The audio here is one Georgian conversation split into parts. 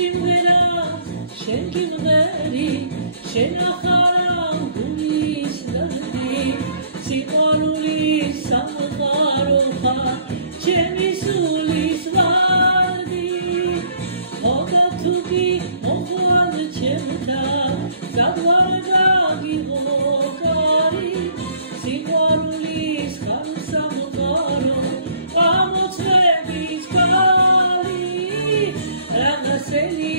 სიმღერას შენ გიმღერი შენ ახალ გულის ნადი სიყვარულის სამყარო ხარ ჩემი სულის ვარდი მოგა თუ კი მოხვალ ჩემთან გადვარ გაგიღო კარი სიყვარულის ხარ სამყარო ამოწმების კარი რაღაცელი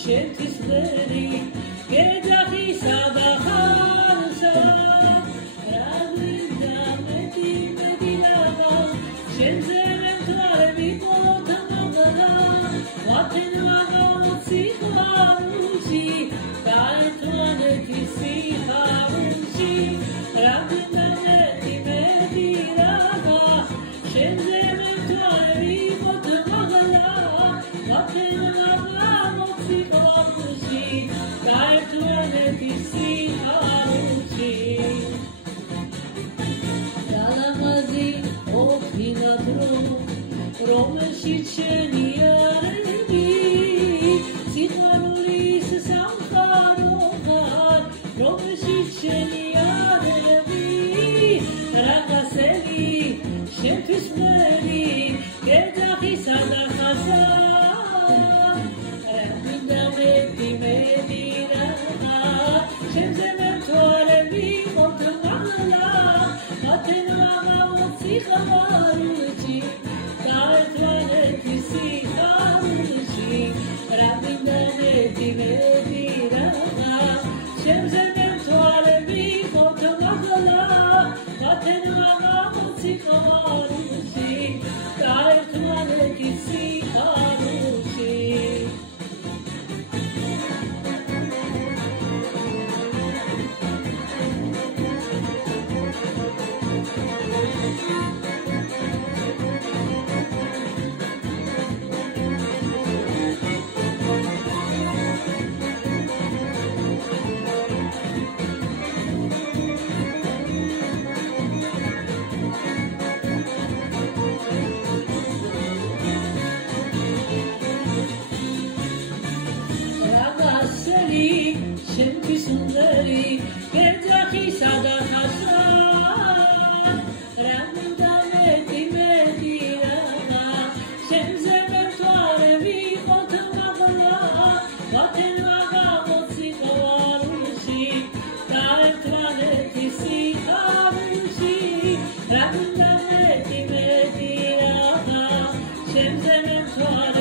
შენთვის ვერი გეძახისა და ხარსა რა გვინდა მეტი მედილავა შენზე მემთვარები მოთმაღლა ვათენ მაღალცი ხარუში გაერთვანეთი სიხარულში რა გვინდა მეტი მედილავა შენზე მემთვარები მოთმაღლა ვათენ მაღალცი ხარუში გაერთვანეთი სიხარულში დალამაზი ოფინადრო რომელშიც შენი არები სიყვარულის სამყარო ხარ რომელშიც შენი არები რაღაცელი შენთვის ვერი გეძახისა და ხარსა რა გვინდა მეტი მედირაღა შენზე მემთვარები მოთმაღლა ვათენ მაღალ სიხარულში გაერთვანეთი სიხარულში რა გვინდა მეტი მედირაღა შენზე მემთვარები მოთმაღლა ვათენ მაღალ სიხარულში გაერთვანეთი სიხარულში შენთვის უნდერი გეძახისა და ხარსა რა გვინდა მეტი მედირაღა შენზე მემთვარები მოთმაღლა ვათენ მაღალ სიყვარულში გაერთვანეთი სიხარულში რა გვინდა მეტი მედირაღა შენზე მემთვარები